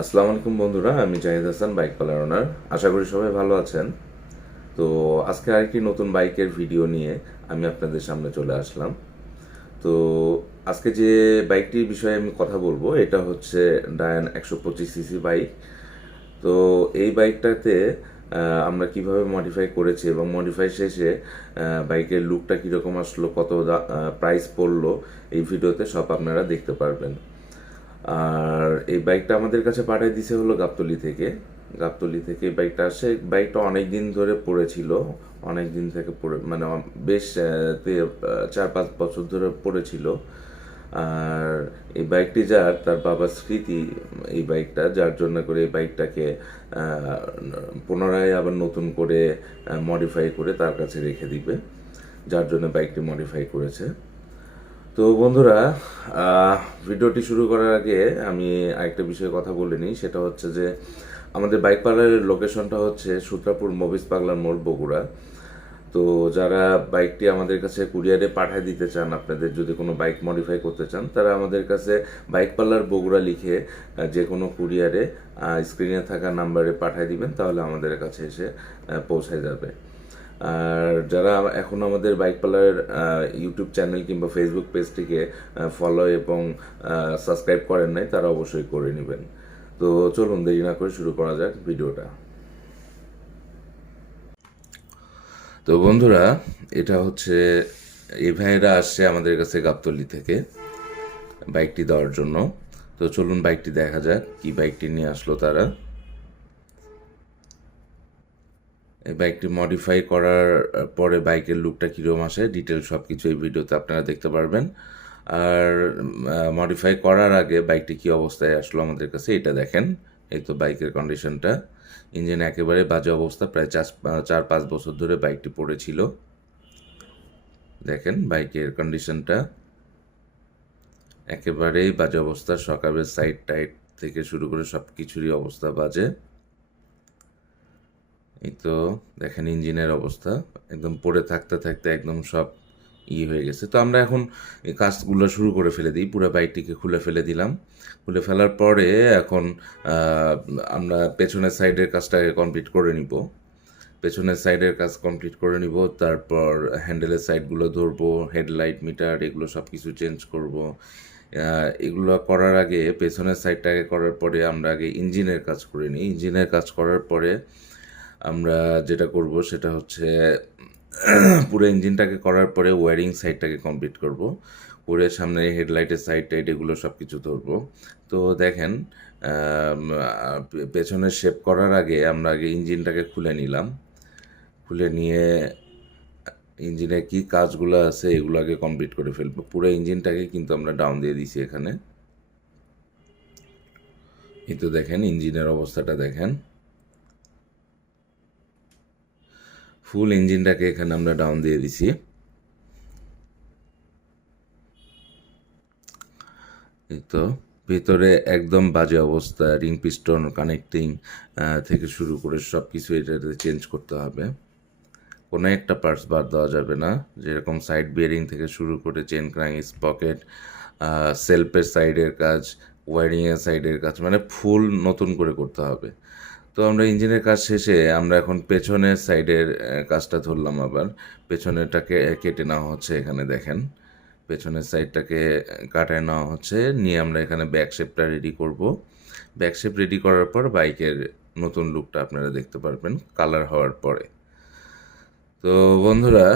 আসসালামু আলাইকুম বন্ধুরা, আমি জাহিদ হাসান, বাইক পালার ওনার। আশা করি সবাই ভালো আছেন। তো আজকে আরেকটি নতুন বাইকের ভিডিও নিয়ে আমি আপনাদের সামনে চলে আসলাম। তো আজকে যে বাইকটির বিষয়ে আমি কথা বলব, এটা হচ্ছে ডায়ান একশো পঁচিশ সিসি বাইক। তো এই বাইকটাতে আমরা কীভাবে মডিফাই করেছি এবং মডিফাই শেষে বাইকের লুকটা কীরকম আসলো, কত প্রাইস পড়ল, এই ভিডিওতে সব আপনারা দেখতে পারবেন। আর এই বাইকটা আমাদের কাছে পাঠিয়ে দিছে হলো গাবতলি থেকে। গাবতলি থেকে বাইকটা আসে। বাইকটা অনেক দিন ধরে পড়েছিল। অনেক দিন থেকে পড়ে মানে বেশ চার পাঁচ বছর ধরে পড়েছিল। আর এই বাইকটি যার, তার বাবার স্মৃতি এই বাইকটা যার জন্য করে এই বাইকটাকে পুনরায় আবার নতুন করে মডিফাই করে তার কাছে রেখে দিবে। যার জন্য বাইকটি মডিফাই করেছে। তো বন্ধুরা ভিডিওটি শুরু করার আগে আমি আরেকটা বিষয়ে কথা বলে নিই। সেটা হচ্ছে যে, আমাদের বাইক পার্লারের লোকেশনটা হচ্ছে সূত্রাপুর মবিস পাগলার মোড়, বগুড়া। তো যারা বাইকটি আমাদের কাছে কুরিয়ারে পাঠিয়ে দিতে চান, আপনাদের যদি কোনো বাইক মডিফাই করতে চান, তারা আমাদের কাছে বাইক পার্লার বগুড়া লিখে যে কোনো কুরিয়ারে স্ক্রিনে থাকা নাম্বারে পাঠিয়ে দিবেন, তাহলে আমাদের কাছে এসে পৌঁছায় যাবে। আর যারা এখন আমাদের বাইক পার্লার ইউটিউব চ্যানেল কিংবা ফেসবুক পেজটিকে ফলো এবং সাবস্ক্রাইব করেন নাই, তারা অবশ্যই করে নেবেন। তো চলুন, দেরি না করে শুরু করা যাক ভিডিওটা। তো বন্ধুরা, এটা হচ্ছে এই ভাইয়েরা আসছে আমাদের কাছে গাবতলি থেকে, বাইকটি দেওয়ার জন্য। তো চলুন বাইকটি দেখা যাক, কি বাইকটি নিয়ে আসলো তারা এই বাইকটি মডিফাই করার পরে বাইকের লুকটা কীরকম আসে ডিটেল সব কিছু এই ভিডিওতে আপনারা দেখতে পারবেন। আর মডিফাই করার আগে বাইকটি কী অবস্থায় আসলো আমাদের কাছে এটা দেখেন। এই তো বাইকের কন্ডিশনটা ইঞ্জিন একেবারে বাজে অবস্থা, প্রায় চার চার, পাঁচ বছর ধরে বাইকটি পড়েছিল। দেখেন বাইকের কন্ডিশনটা একেবারেই বাজে অবস্থা, সকালের সাইড টাইড থেকে শুরু করে সব কিছুরই অবস্থা বাজে। এই তো দেখেন ইঞ্জিনের অবস্থা। একদম পড়ে থাকতে থাকতে একদম সব ই হয়ে গেছে। তো আমরা এখন এই কাজগুলো শুরু করে ফেলে দিই। পুরো বাইকটিকে খুলে ফেলে দিলাম। খুলে ফেলার পরে এখন আমরা পেছনের সাইডের কাজটাকে কমপ্লিট করে নিব। পেছনের সাইডের কাজ কমপ্লিট করে নিব। তারপর হ্যান্ডেলের সাইডগুলো ধরবো হেডলাইট মিটার এগুলো সব কিছু চেঞ্জ করব এগুলো করার আগে পেছনের সাইডটাকে করার পরে আমরা আগে ইঞ্জিনের কাজ করে নিই। ইঞ্জিনের কাজ করার পরে আমরা যেটা করব সেটা হচ্ছে, পুরো ইঞ্জিনটাকে করার পরে ওয়ারিং সাইডটাকে কমপ্লিট করব। করে সামনে হেডলাইটের সাইড টাইড এগুলো সব কিছু ধরবো। তো দেখেন পেছনের শেপ করার আগে আমরা আগে ইঞ্জিনটাকে খুলে নিলাম। খুলে নিয়ে ইঞ্জিনে কি কাজগুলো আছে এগুলো আগে কমপ্লিট করে ফেলব। পুরো ইঞ্জিনটাকে কিন্তু আমরা ডাউন দিয়ে দিছি এখানে। কিন্তু দেখেন ইঞ্জিনের অবস্থাটা দেখেন। ফুল ইঞ্জিনটাকে এখানে আমরা ডাউন দিয়ে দিছি। তো, ভিতরে একদম বাজে অবস্থা, রিং পিস্টন, কানেক্টিং থেকে শুরু করে সব কিছু এটাতে চেঞ্জ করতে হবে। কোনো একটা পার্টস বাদ দেওয়া যাবে না, যেরকম সাইড বিয়ারিং থেকে শুরু করে চেন ক্রাইং স্পকেট সেলফের সাইডের কাজ, ওয়ারিংয়ের সাইডের কাজ মানে ফুল নতুন করে করতে হবে। তো আমরা ইঞ্জিনের কাজ শেষে আমরা এখন পেছনের সাইডের কাজটা ধরলাম আবার। পেছনেরটাকে কেটে নেওয়া হচ্ছে এখানে দেখেন। পেছনের সাইডটাকে কাটায় নেওয়া হচ্ছে। নিয়ে আমরা এখানে ব্যাক শেপটা রেডি করব। ব্যাক শেপ রেডি করার পর বাইকের নতুন লুকটা আপনারা দেখতে পারবেন কালার হওয়ার পরে। তো বন্ধুরা,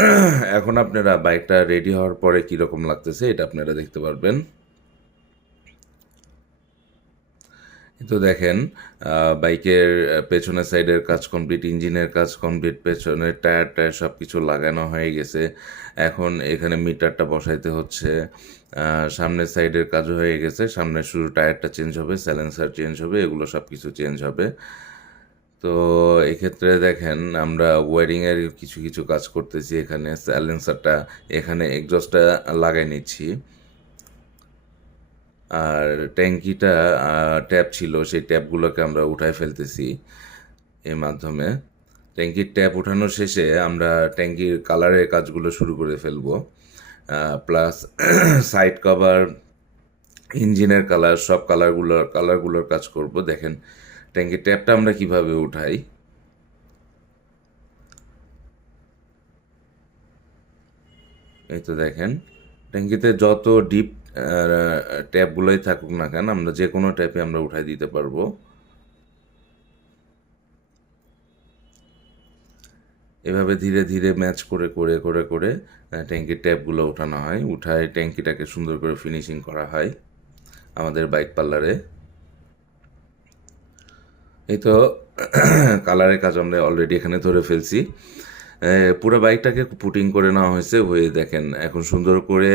এখন আপনারা বাইকটা রেডি হওয়ার পরে কীরকম লাগতেছে এটা আপনারা দেখতে পারবেন। তো দেখেন বাইকের পেছনের সাইডের কাজ কমপ্লিট ইঞ্জিনের কাজ কমপ্লিট পেছনের টায়ার টায়ার সব কিছু লাগানো হয়ে গেছে। এখন এখানে মিটারটা বসাইতে হচ্ছে। সামনের সাইডের কাজও হয়ে গেছে। সামনের শুরু টায়ারটা চেঞ্জ হবে স্যালেন্সার চেঞ্জ হবে, এগুলো সব কিছু চেঞ্জ হবে। তো এক্ষেত্রে দেখেন, আমরা ওয়ারিংয়ের কিছু কিছু কাজ করতেছি এখানে। স্যালেন্সারটা এখানে এক্সস্টটা লাগাই নিচ্ছি। আর ট্যাঙ্কিটা ট্যাপ ছিল, সেই ট্যাপগুলোকে আমরা উঠায় ফেলতেছি এর মাধ্যমে। ট্যাঙ্কির ট্যাপ ওঠানোর শেষে আমরা ট্যাঙ্কির কালারের কাজগুলো শুরু করে ফেলব। প্লাস সাইড কভার ইঞ্জিনের কালার, সব কালারগুলোর কালারগুলোর কাজ করব। দেখেন, ট্যাঙ্কির ট্যাপটা আমরা কীভাবে উঠাই? এই তো দেখেন, ট্যাঙ্কিতে যত ডিপ ট্যাপগুলোই থাকুক না কেন, আমরা যে কোনো ট্যাপে আমরা উঠাই দিতে পারব। এভাবে ধীরে ধীরে ম্যাচ করে করে করে করে ট্যাঙ্কির ট্যাপগুলো ওঠানো হয়। উঠায় ট্যাঙ্কিটাকে সুন্দর করে ফিনিশিং করা হয় আমাদের বাইক পার্লারে এই তো কালারের কাজ আমরা অলরেডি এখানে ধরে ফেলছি। পুরো বাইকটাকে পুটিং করে নেওয়া হয়েছে হয়ে দেখেন, এখন সুন্দর করে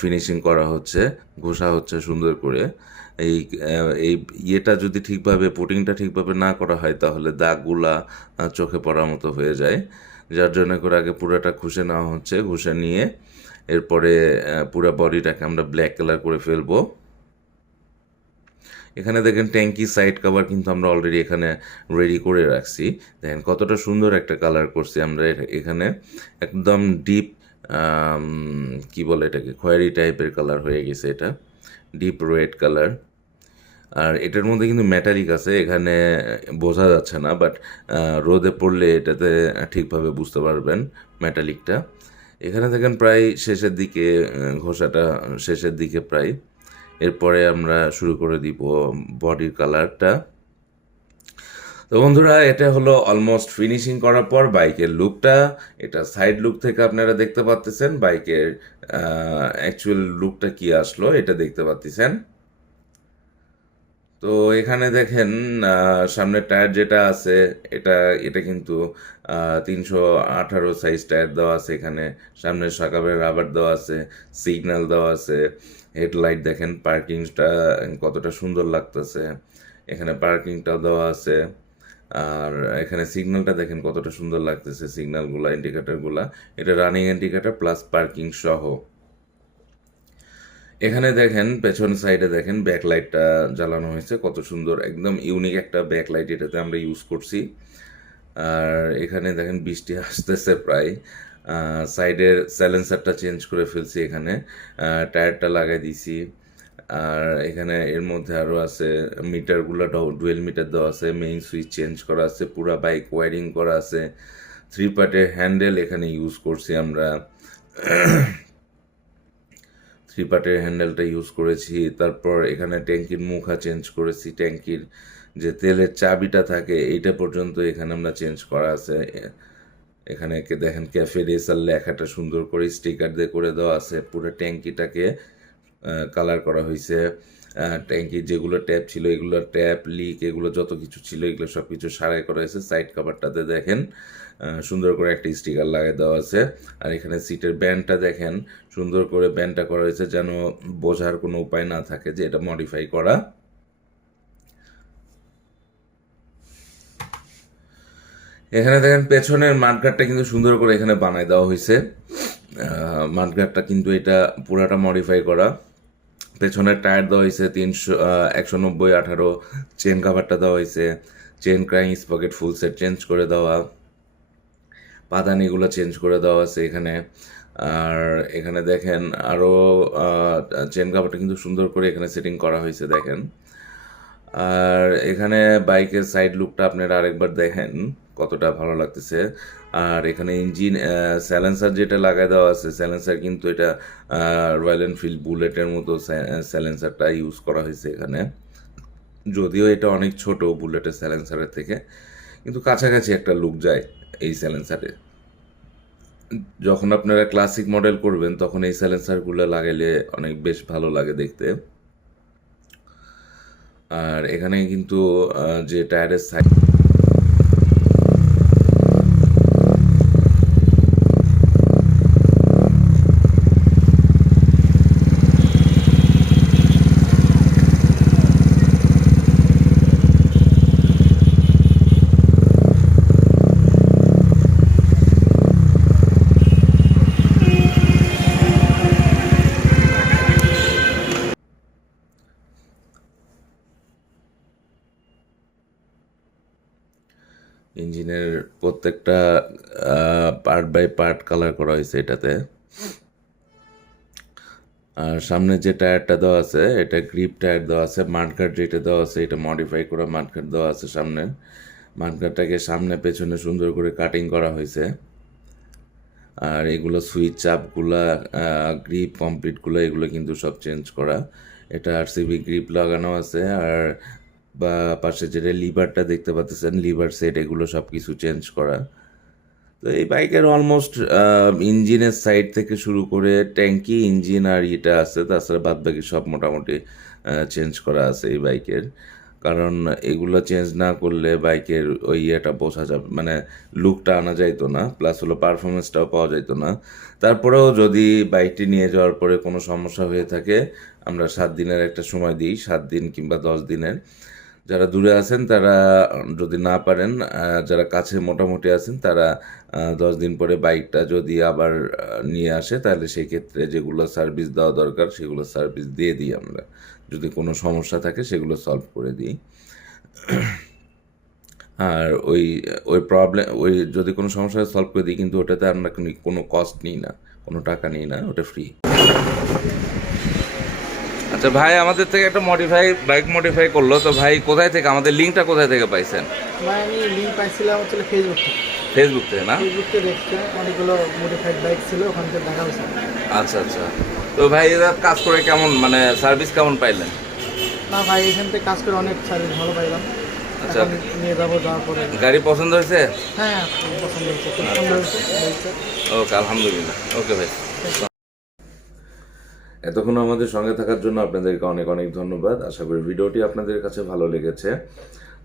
ফিনিশিং করা হচ্ছে, ঘষা হচ্ছে সুন্দর করে। এই এই ইয়েটা যদি ঠিকভাবে, পুটিংটা ঠিকভাবে না করা হয়, তাহলে দাগগুলা চোখে পড়ার মতো হয়ে যায়। যার জন্য করে আগে পুরোটা ঘষে নেওয়া হচ্ছে, ঘষে নিয়ে, এরপরে পুরো বডিটাকে আমরা ব্ল্যাক কালার করে ফেলব। এখানে দেখেন ট্যাঙ্কি সাইড কভার কিন্তু আমরা অলরেডি এখানে রেডি করে রাখছি। দেখেন কতটা সুন্দর একটা কালার করছি আমরা এখানে। একদম ডিপ কি বলে এটাকে? খয়েরি টাইপের কালার হয়ে গেছে এটা। ডিপ রেড কালার আর এটার মধ্যে কিন্তু মেটালিক আছে, এখানে বোঝা যাচ্ছে না বাট রোদে পড়লে এটাতে ঠিকভাবে বুঝতে পারবেন মেটালিকটা এখানে দেখেন প্রায় শেষের দিকে ঘষাটা শেষের দিকে প্রায়। এরপরে আমরা শুরু করে দিব বডির কালারটা। তো বন্ধুরা, এটা হলো অলমোস্ট ফিনিশিং করার পর বাইকের লুকটা এটা সাইড লুক থেকে আপনারা দেখতে পাচ্তেছেন বাইকের অ্যাকচুয়াল লুকটা কি আসলো এটা দেখতে পাচ্ছেন তো এখানে দেখেন সামনের টায়ার যেটা আছে, এটা এটা কিন্তু তিনশো আঠারো সাইজ টায়ার দেওয়া আছে এখানে। সামনের সাকাবের রাবার দেওয়া আছে সিগন্যাল দেওয়া আছে। হেডলাইট দেখেন, পার্কিংটা কতটা সুন্দর লাগতেছে। এখানে পার্কিংটাও দেওয়া আছে। আর এখানে সিগন্যালটা দেখেন কতটা সুন্দর লাগতেছে, সিগন্যালগুলা, ইন্ডিকেটরগুলা। এটা রানিং ইন্ডিকেটর প্লাস পার্কিং সহ। এখানে দেখেন, পেছন সাইডে দেখেন, ব্যাকলাইটটা জ্বালানো হয়েছে। কত সুন্দর, একদম ইউনিক একটা ব্যাকলাইট এটাতে আমরা ইউজ করছি। আর এখানে দেখেন বৃষ্টি আসতেছে প্রায়। সাইডের স্যালেন্সারটা চেঞ্জ করে ফেলছি এখানে। টায়ারটা লাগাই দিছি। আর এখানে এর মধ্যে আরও আছে মিটারগুলো ডুয়েল মিটার দেওয়া আছে মেইন সুইচ চেঞ্জ করা আছে, পুরা বাইক ওয়ারিং করা আছে। থ্রি পার্টের হ্যান্ডেল এখানে ইউজ করছি আমরা। থ্রি পার্টের হ্যান্ডেলটা ইউজ করেছি। তারপর এখানে ট্যাঙ্কির মুখা চেঞ্জ করেছি। ট্যাঙ্কির যে তেলের চাবিটা থাকে, এইটা পর্যন্ত এখানে আমরা চেঞ্জ করা আছে। এখানে দেখেন ক্যাফে রেসার লেখাটা সুন্দর করে স্টিকার দিয়ে করে দেওয়া আছে। পুরো ট্যাঙ্কিটাকে কালার করা হয়েছে। ট্যাঙ্কির যেগুলো ট্যাপ ছিল এগুলো ট্যাপ লিক এগুলো যত কিছু ছিল, এগুলো সব কিছু সারাই করা হয়েছে। সাইড কভারটাতে দেখেন সুন্দর করে একটা স্টিকার লাগিয়ে দেওয়া আছে। আর এখানে সিটের ব্যান্ডটা দেখেন, সুন্দর করে ব্যান্ডটা করা হয়েছে যেন বোঝার কোনো উপায় না থাকে যে এটা মডিফাই করা। এখানে দেখেন পেছনের মাঠঘাটটা কিন্তু সুন্দর করে এখানে বানায় দেওয়া হয়েছে। মাঠগাটটা কিন্তু এটা পুরাটা মডিফাই করা। পেছনের টায়ার দেওয়া হয়েছে তিনশো একশো নব্বই, আঠারো চেন কাভারটা দেওয়া হয়েছে। চেন ক্রাইং স্পকেট ফুল সেট চেঞ্জ করে দেওয়া। পাদানিগুলো চেঞ্জ করে দেওয়া আছে এখানে। আর এখানে দেখেন আরও চেন কাভারটা কিন্তু সুন্দর করে এখানে সেটিং করা হয়েছে দেখেন। আর এখানে বাইকের সাইড লুকটা আপনারা আরেকবার দেখেন। কতটা ভালো লাগতেছে। আর এখানে ইঞ্জিন স্যালেন্সার যেটা লাগাই দেওয়া আছে স্যালেন্সার কিন্তু এটা রয়্যাল এনফিল্ড বুলেটের মতো স্যালেন্সারটা ইউজ করা হয়েছে এখানে। যদিও এটা অনেক ছোট বুলেটের স্যালেন্সারের থেকে, কিন্তু কাছাকাছি একটা লুক যায় এই স্যালেন্সারে যখন আপনারা ক্লাসিক মডেল করবেন, তখন এই স্যালেন্সারগুলো লাগাইলে অনেক বেশ ভালো লাগে দেখতে। আর এখানে কিন্তু যে টায়ারের সাইড ইঞ্জিনের প্রত্যেকটা পার্ট বাই পার্ট কালার করা হয়েছে এটাতে। আর সামনে যে টায়ারটা দেওয়া আছে, এটা গ্রিপ টায়ার দেওয়া আছে মাঠঘাট যেটা দেওয়া আছে, এটা মডিফাই করা মাঠঘাট দেওয়া আছে সামনে। মাঠঘাটটাকে সামনে পেছনে সুন্দর করে কাটিং করা হয়েছে। আর এগুলো সুইচ চাপগুলা গ্রিপ কমপ্লিটগুলো এগুলো কিন্তু সব চেঞ্জ করা। এটা আর সিবি গ্রিপ লাগানো আছে, আর বা পাশে যেটা লিভারটা দেখতে পাচ্ছেন লিভার সেট, এগুলো সব কিছু চেঞ্জ করা। তো এই বাইকের অলমোস্ট ইঞ্জিনের সাইড থেকে শুরু করে ট্যাঙ্কি ইঞ্জিন আর ইটা আছে, তাছাড়া বাদ বাকি সব মোটামুটি চেঞ্জ করা আছে এই বাইকের। কারণ এগুলো চেঞ্জ না করলে বাইকের ওই ইয়েটা বোঝা যাবে মানে লুকটা আনা যাইতো না প্লাস হলো পারফরমেন্সটাও পাওয়া যাইতো না। তারপরেও যদি বাইকটি নিয়ে যাওয়ার পরে কোনো সমস্যা হয়ে থাকে, আমরা সাত দিনের একটা সময় দিই, সাত দিন কিংবা দশ দিনের। যারা দূরে আছেন, তারা যদি না পারেন যারা কাছে মোটামুটি আছেন, তারা দশ দিন পরে বাইকটা যদি আবার নিয়ে আসে, তাহলে সেই ক্ষেত্রে যেগুলো সার্ভিস দেওয়া দরকার, সেগুলো সার্ভিস দিয়ে দিই আমরা। যদি কোনো সমস্যা থাকে, সেগুলো সলভ করে দিই। আর ওই ওই প্রবলেম ওই যদি কোনো সমস্যা সলভ করে দিই, কিন্তু ওটাতে আমরা কোনো- কস্ট নিই না, কোনো টাকা নিই না, ওটা ফ্রি আচ্ছা ভাই আমাদের থেকে একটা মডিফাই বাইক মডিফাই করল। তো ভাই কোথায় থেকে আমাদের লিঙ্কটা কোথায় থেকে পাইছেন? ভাই আমি লিঙ্ক পাইছিলাম হচ্ছে ফেসবুক থেকে। ফেসবুক থেকে না? ফেসবুক থেকে দেখছে অনেকগুলো মডিফাইড বাইক ছিল ওখান থেকে দেখা হয়েছে আচ্ছা আচ্ছা। তো ভাই এরা কাজ করে কেমন? মানে সার্ভিস কেমন পাইলেন? না ভাই এখান থেকে কাজ করে অনেক সার্ভিস ভালো পাইলাম। আচ্ছা। নিয়ে যাব যাওয়ার পরে। গাড়ি পছন্দ হয়েছে? হ্যাঁ পছন্দ হয়েছে বলছে ওকে আলহামদুলিল্লাহ। ওকে ভাই। এতক্ষণ আমাদের সঙ্গে থাকার জন্য আপনাদেরকে অনেক অনেক ধন্যবাদ। আশা করি ভিডিওটি আপনাদের কাছে ভালো লেগেছে।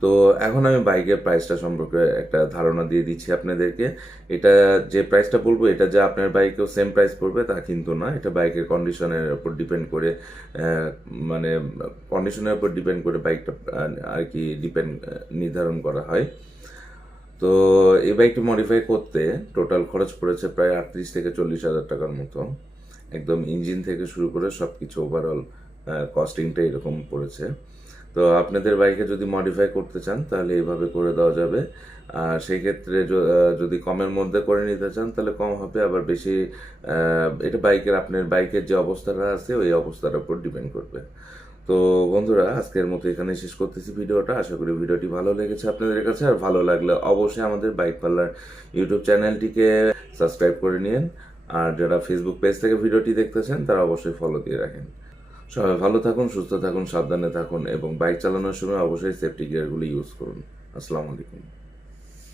তো এখন আমি বাইকের প্রাইসটা সম্পর্কে একটা ধারণা দিয়ে দিচ্ছি আপনাদেরকে। এটা যে প্রাইসটা বলব, এটা যে আপনার বাইকেও সেম প্রাইস পড়বে তা কিন্তু না। এটা বাইকের কন্ডিশনের উপর ডিপেন্ড করে মানে কন্ডিশনের উপর ডিপেন্ড করে বাইকটা আর কি ডিপেন্ড নির্ধারণ করা হয়। তো এই বাইকটি মডিফাই করতে টোটাল খরচ পড়েছে প্রায় আটত্রিশ থেকে চল্লিশ হাজার টাকার মতো। একদম ইঞ্জিন থেকে শুরু করে সব কিছু ওভারঅল কস্টিংটা এরকম পড়েছে। তো আপনাদের বাইকে যদি মডিফাই করতে চান, তাহলে এইভাবে করে দেওয়া যাবে। আর সেই ক্ষেত্রে যদি কমের মধ্যে করে নিতে চান, তাহলে কম হবে, আবার বেশি এটা বাইকের আপনার বাইকের যে অবস্থাটা আছে, ওই অবস্থার উপর ডিপেন্ড করবে। তো বন্ধুরা, আজকের মতো এখানে শেষ করতেছি ভিডিওটা। আশা করি ভিডিওটি ভালো লেগেছে আপনাদের কাছে। আর ভালো লাগলে অবশ্যই আমাদের বাইক পার্লার ইউটিউব চ্যানেলটিকে সাবস্ক্রাইব করে নিন আর যারা ফেসবুক পেজ থেকে ভিডিওটি দেখতেছেন, তারা অবশ্যই ফলো দিয়ে রাখেন। সবাই ভালো থাকুন, সুস্থ থাকুন, সাবধানে থাকুন এবং বাইক চালানোর সময় অবশ্যই সেফটি গিয়ারগুলি ইউজ করুন। আসসালামু আলাইকুম।